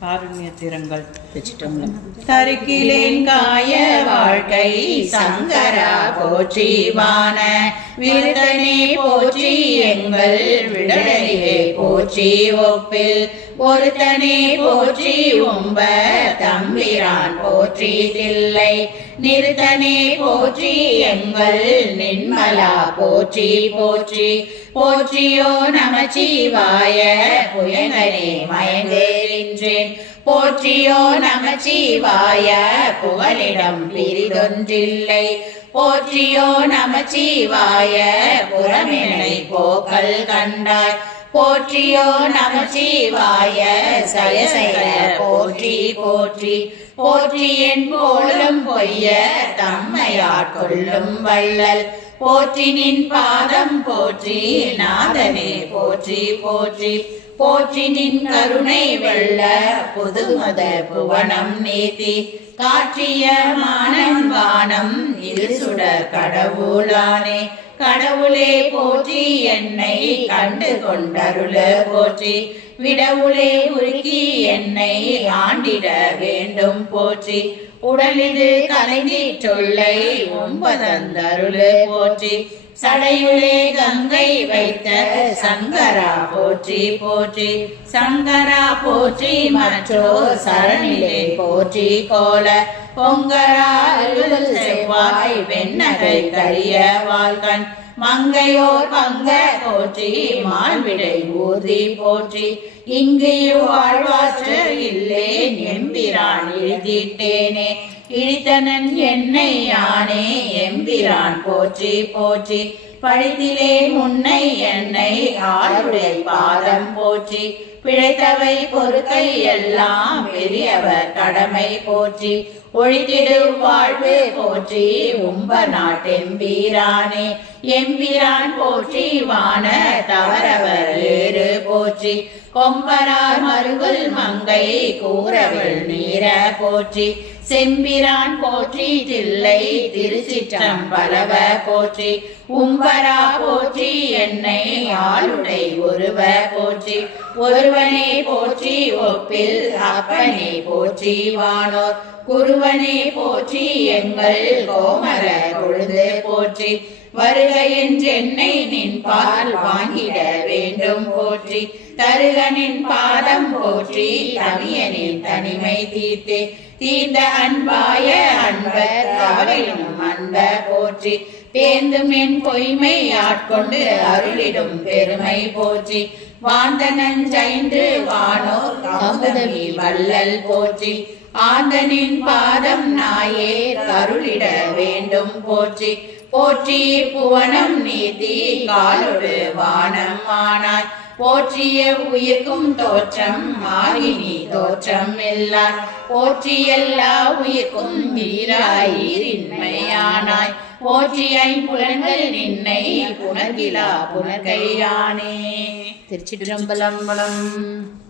காருண்ய திறங்கள் தருக்கிலேன் காய வாழ்க்கை சங்கரா போற்றிவான விருதனே போற்றி எங்கள் விடலையே போற்றி ஒப்பில். ஒருத்தனே போற்றி உம்ப தம்பிரான் போற்றி தில்லை. நிறுத்தனே போற்றி எங்கள் நின்மலா போற்றி போற்றி. போற்றியோ நமச்சிவாய புயனரே மயங்கேறின்றேன் போற்றியோ நமச்சிவாய புகலிடம் பிரிதொன்றில்லை. போற்றியோ நமச்சிவாய புறமினை போக்கல் கண்டாய். போற்றியோ நமச்சிவாய சயசைய போற்றி போற்றி. போற்றி என் போலும் பொய்ய தம்மையாட்கொள்ளும் வள்ளல். போற்றி நின் பாதம் போற்றி நாதனே போற்றி போற்றி. போற்றி நின் கருணை வெள்ள புதுமத புவனம் நீதி. காற்றிய மானன் வானம் இரு சுடர் கடவுளானே. கடவுளே போற்றி என்னை கண்டு கொண்டருள போற்றி. விடவுளே உருக்கி என்னை ஆண்டிட வேண்டும் போற்றி. உடலிது கலைந்தி சொல்லை ஒன்பதந்தருள போற்றி. போற்றி. சடையுளே கங்கை வைத்த சங்கரா போற்றி போற்றி. சங்கரா போற்றி மற்றோ சரணிலே போற்றி. கோல பொங்கரா செவ்வாய் வெண்ணகை கரிய வாழ்கண். மங்கையோர் பங்க போற்றி மால்விடை ஊர்தி போற்றி. இங்கேயோ வாழ்வாற்ற எம்பிரான் இழித்தனன் என்னை யானே எம்பிரான் போற்றி போற்றி. பழித்திலே முன்னை என்னை ஆளுடைய பாதம் போற்றி. பிழைத்தவை பொறுக்கை எல்லாம் பெரியவர் கடமை போற்றி. ஒழித்திடு வாழ்வு போற்றி உம்ப நாட்டெம்பீரானே. எம்பிரான் போற்றி வான தவறவர் போற்றி. கொம்பரார் மருகுல் மங்கை கூறவள் நீர போற்றி. செம்பிரான் போற்றி தில்லை திருச்சிற்றம்பலவ போற்றி. உம்பரா போற்றி என்னை ஆளுடை ஒருவ போற்றி. ஒருவனே போற்றி ஒப்பில் அப்பனே போற்றி வானோர். குருவனே போற்றி எங்கள் கோமர கொழுந்து போற்றி. வருக என்றென்னை நின் பால் வாங்கிட வேண்டும் போற்றி. தருகனின் பாதம் போற்றி தமியனின் தனிமை தீர்த்தே. தீந்த அன்பாய அன்பர் அவரையும் அன்ப போற்றி. தேர்ந்தும் என் பொய்மை ஆட்கொண்டு அருளிடும் பெருமை போற்றி. வாந்தனன் நஞ்சைந்து வானோர் வல்லல் வள்ளல் போற்றி. ஆந்தனின் பாதம் நாயே கருளிட வேண்டும். போற்றி போற்றி புவனம் நீதி காலொடு வானம் ஆனாய். போற்றிய உயிர்க்கும் தோற்றம் மாறினி தோற்றம் எல்லாம் போற்றி எல்லா உயிர்க்கும் வீராயிரின்மையானாய் போற்றி ஐம்புலன்கள் நின்னை புனர்கிலா புனர்கையானே திருச்சிற்றம்பலம் திருச்சிற்றம்பலம்